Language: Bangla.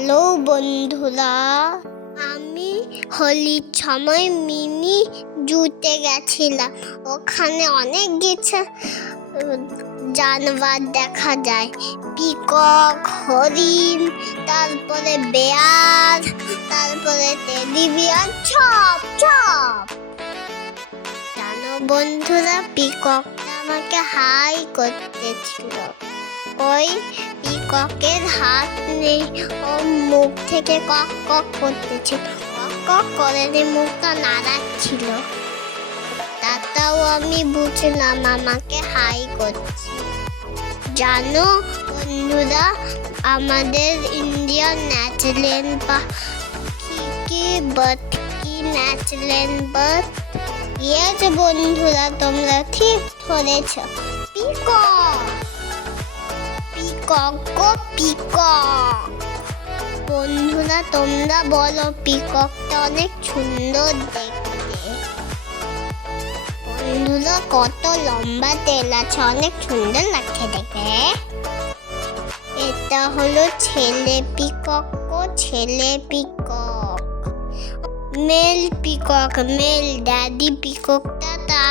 হ্যালো বন্ধুরা, আমি হোলির সময় মিনি জুতে গেছিলাম। ওখানে অনেক কিছু জানোয়ার দেখা যায়, পিকক, হরিণ, তারপরে বেয়ার, তারপরে টেডি বিয়ার, সব জানো বন্ধুরা, পিককটা আমাকে হাই করতেছিল। ওই পিককের হাত নেই, ও মুখ থেকে কক কক করতেছিল, কক কক করে মুখটা নাড়াচ্ছিল। তাতেও আমি বুঝলাম আমাকে হাই করছে। জানো বন্ধুরা, আমাদের ইন্ডিয়ার ন্যাচুরাল কি কি ন্যাচুরাল বার্ড? ইয়েস বন্ধুরা, তোমরা ঠিক ধরেছ, পিকক। পিকক বন্ধুরা, তোমরা বলো পিককটা অনেক সুন্দর দেখতে। বন্ধুরা, কত লম্বা তেল আছে, অনেক সুন্দর লাগছে দেখতে। এটা হলো ছেলে peacock, male peacock, male daddy পিককটা তা